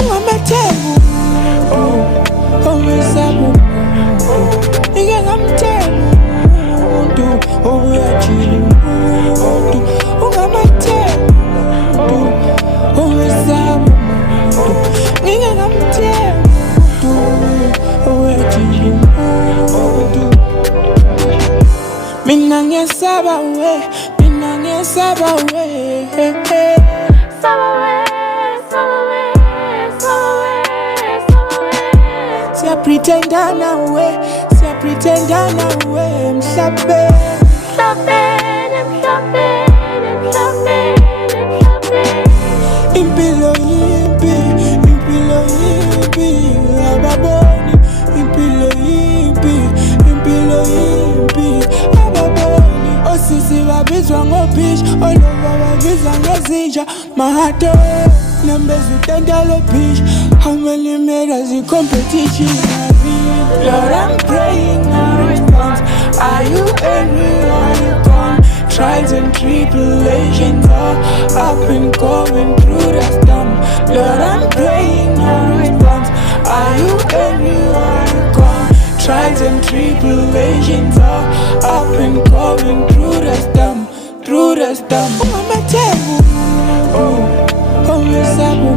Ungamathengu owesaba ike ngamthengu umuntu oyajila umuntu. Ungamathengu owesaba ngike ngamthengu umuntu oyajila umuntu. Mina ngiyasaba we, mina ngiyasaba we. Siya pretendana we, siya pretendana we. Mhlabe impilo yimpi, impilo yimpi. Ababoni impilo yimpi, impilo yimpi. Ababoni osisi babizwa ngobhisha, oloba babizwa ngezinja. Mahato numbers utendalo bhisha. How many meters in competition? Lord, I'm praying no response. Are you angry or you gone? Trials and tribulations are up and going through the storm. Lord, I'm praying no response. Are you angry or you gone? Trials and tribulations are up and going through the storm, through the storm. Ungamathengu owesaba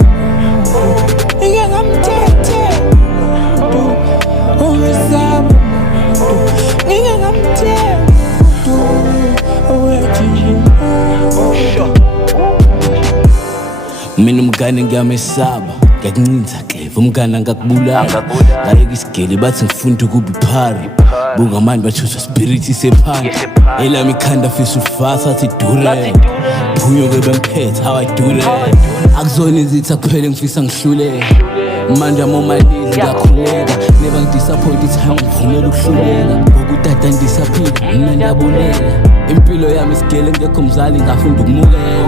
ike ngamthengu owesaba ngike ngamthengu oyajila. Mina umngane ngiyamesaba, ngiyakuncinza Cleve, umngane angakubulala. Ngayeka isigele bathi ngifunda ukuba iphari, bungamani bathuswa spirit isephansi. Elami ikhanda fisa ufasa athi dure, phunyo-ke bemphethe how I do that. Akuzona izitha kuphele ngifisa ngihluleke, manje amomalezi ngiyakhuleka. Never ngidisappoint time ngivumela ukuhluleka, ngokutata ngisaphila mina ngiyabuleka. Impilo yami isigele ngekho mzali ngafunda ukumukela.